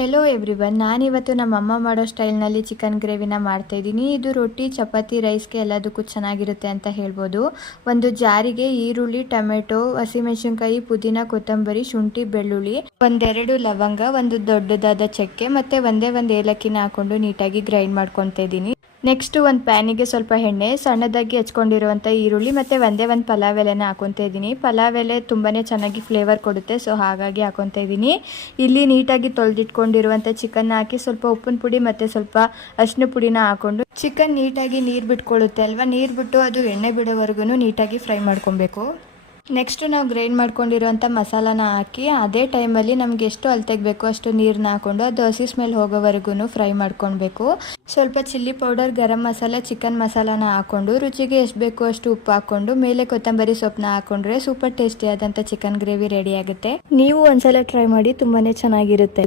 Hello everyone, ನಾನಿವತ್ತು ನಮ್ಮ ಅಮ್ಮ ಮಾಡೋ ಸ್ಟೈಲ್ನಲ್ಲಿ ಚಿಕನ್ ಗ್ರೇವಿನ ಮಾಡ್ತಾಯಿದ್ದೀನಿ. ಇದು ರೊಟ್ಟಿ, ಚಪಾತಿ, ರೈಸ್ಗೆ ಎಲ್ಲದಕ್ಕೂ ಚೆನ್ನಾಗಿರುತ್ತೆ ಅಂತ ಹೇಳ್ಬೋದು. ಒಂದು ಜಾರಿಗೆ ಈರುಳ್ಳಿ, ಟೊಮೆಟೊ, ಹಸಿಮೆಣಸಿನ್ಕಾಯಿ, ಪುದೀನ, ಕೊತ್ತಂಬರಿ, ಶುಂಠಿ, ಬೆಳ್ಳುಳ್ಳಿ, ಒಂದೆರಡು ಲವಂಗ, ಒಂದು ದೊಡ್ಡದಾದ ಚಕ್ಕೆ ಮತ್ತು ಒಂದು ಏಲಕ್ಕಿನ ಹಾಕೊಂಡು ನೀಟಾಗಿ ಗ್ರೈಂಡ್ ಮಾಡ್ಕೊತಾ ಇದ್ದೀನಿ. ನೆಕ್ಸ್ಟ್ ಒಂದು ಪ್ಯಾನಿಗೆ ಸ್ವಲ್ಪ ಎಣ್ಣೆ, ಸಣ್ಣದಾಗಿ ಹಚ್ಕೊಂಡಿರುವಂಥ ಈರುಳ್ಳಿ ಮತ್ತು ಒಂದು ಪಲಾವ್ ಎಲೆನ ಹಾಕೊತಾ ಇದ್ದೀನಿ. ಪಲಾವ್ ಎಲೆ ತುಂಬಾ ಚೆನ್ನಾಗಿ ಫ್ಲೇವರ್ ಕೊಡುತ್ತೆ, ಸೊ ಹಾಗಾಗಿ ಹಾಕೊತಾ ಇದ್ದೀನಿ. ಇಲ್ಲಿ ನೀಟಾಗಿ ತೊಳೆದಿಟ್ಕೊಂಡಿರುವಂಥ ಚಿಕನ್ನ ಹಾಕಿ ಸ್ವಲ್ಪ ಉಪ್ಪಿನ ಪುಡಿ ಮತ್ತು ಸ್ವಲ್ಪ ಅರಿಶಿನ ಪುಡಿನ ಹಾಕೊಂಡು ಚಿಕನ್ ನೀಟಾಗಿ ನೀರು ಬಿಟ್ಕೊಳ್ಳುತ್ತೆ ಅಲ್ವಾ, ನೀರು ಬಿಟ್ಟು ಅದು ಎಣ್ಣೆ ಬಿಡೋವರೆಗೂ ನೀಟಾಗಿ ಫ್ರೈ ಮಾಡ್ಕೊಬೇಕು. ನೆಕ್ಸ್ಟ್ ನಾವು ಗ್ರೈಂಡ್ ಮಾಡ್ಕೊಂಡಿರುವಂಥ ಮಸಾಲಾನ ಹಾಕಿ ಅದೇ ಟೈಮಲ್ಲಿ ನಮ್ಗೆ ಎಷ್ಟು ಅಳತೆಗೆ ಬೇಕೋ ಅಷ್ಟು ನೀರನ್ನ ಹಾಕೊಂಡು ಅದು ಹಸಿ ಸ್ಮೆಲ್ ಹೋಗೋವರೆಗೂ ಫ್ರೈ ಮಾಡ್ಕೊಳ್ಬೇಕು. ಸ್ವಲ್ಪ chilli powder, garam masala, chicken ಮಸಾಲಾನ ಹಾಕೊಂಡು ರುಚಿಗೆ ಎಷ್ಟು ಬೇಕೋ ಅಷ್ಟು ಉಪ್ಪು ಹಾಕೊಂಡು ಮೇಲೆ ಕೊತ್ತಂಬರಿ ಸೊಪ್ಪನ್ನ ಹಾಕೊಂಡ್ರೆ ಸೂಪರ್ ಟೇಸ್ಟಿ ಆದಂಥ ಚಿಕನ್ ಗ್ರೇವಿ ರೆಡಿ ಆಗುತ್ತೆ. ನೀವು ಒಂದ್ಸಲ ಟ್ರೈ ಮಾಡಿ, ತುಂಬಾ ಚೆನ್ನಾಗಿರುತ್ತೆ.